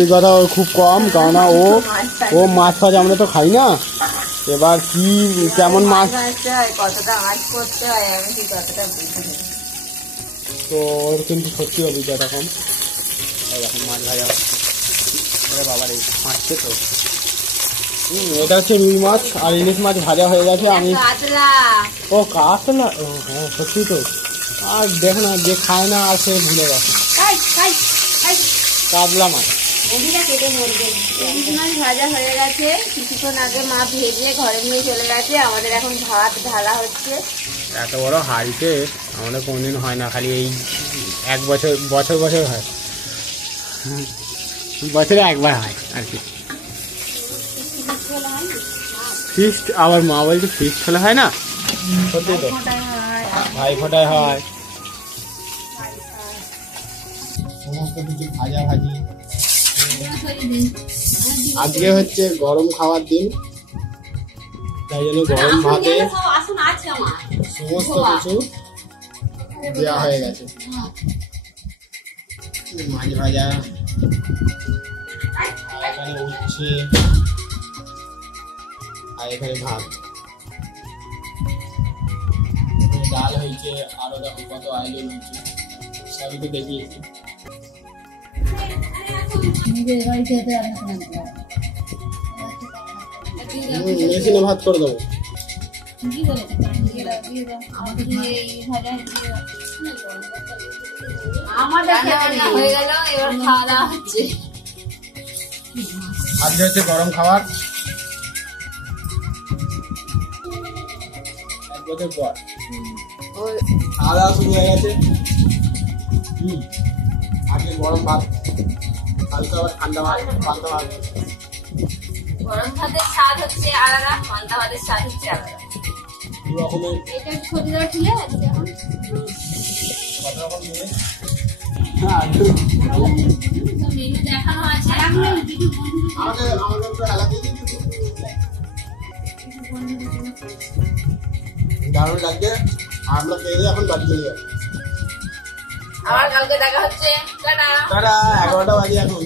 কথা খুব কম, কারণ ও মাছ ফাছ আমরা তো খাই না। এবার কি কেমন মাছ কতটা মাছ করতে হয় আমি কি কতটা বুঝি, তো ওর কিন্তু সত্যি অভিজ্ঞতা কম। এখন মাছ ভাজা হচ্ছে, বাবার এই মাছছে তো। এটা হচ্ছে রুই মাছ আর ইলিশ মাছ ভাজা হয়ে গেছে। আমি ও কাতলা, ও হ্যাঁ সত্যি তো। আর দেখ না, যে খায় না আর সে ভুলে গেছে। কাতলা মাছ ইলিশ মাছ ভাজা হয়ে গেছে, কিছুক্ষণ আগে মা ভেজে ঘরে নিয়ে চলে গেছে। আমাদের এখন ভাত ঢালা হচ্ছে। এত বড় হাড়িতে আমাদের কোনদিন হয় না, খালি এই এক বছর হয়, বছরে একবার হয় আর কি। ফিস্ট, আবার মা বলছে ফিস্ট হলে হয় না, সত্যি তো ভাই ফোটায় হয়। সমস্ত কিছু ভাজা ভাজি। আজকে হচ্ছে গরম খাওয়ার দিন, তাই জন্য গরম ভাতে সমস্ত কিছু দেওয়া হয়ে গেছে। মাছ ভাজা, এখানে উচ্ছে, আর এখানে ভাত, ডাল হয়েছে, আরো দেখো কত আয়োজন হয়েছে, সবই তো দেখিয়েছি। মেশিনে ভাত করে দেবো। আজকে হচ্ছে গরম খাবার, এক বছর পর খাওয়া দাওয়া শুরু হয়ে গেছে। আজকে গরম ভাত, কালকে আবার ঠান্ডা ভাত, পান্তা ভাত। গরম ভাতের স্বাদ হচ্ছে আলাদা, পান্তা ভাতের স্বাদ হচ্ছে আলাদা। দু রকমের এটা ছোটরা ঠিক আছে, কত রকম মিলে মেনু দেখানো আছে। আমাদের একটু এলাকায় দারুণ লাগছে। আমরা খেয়ে দিয়ে এখন বাড়ি চলে যাবো। আবার কালকে দেখা হচ্ছে। টাটা। 11টা বাজে এখন।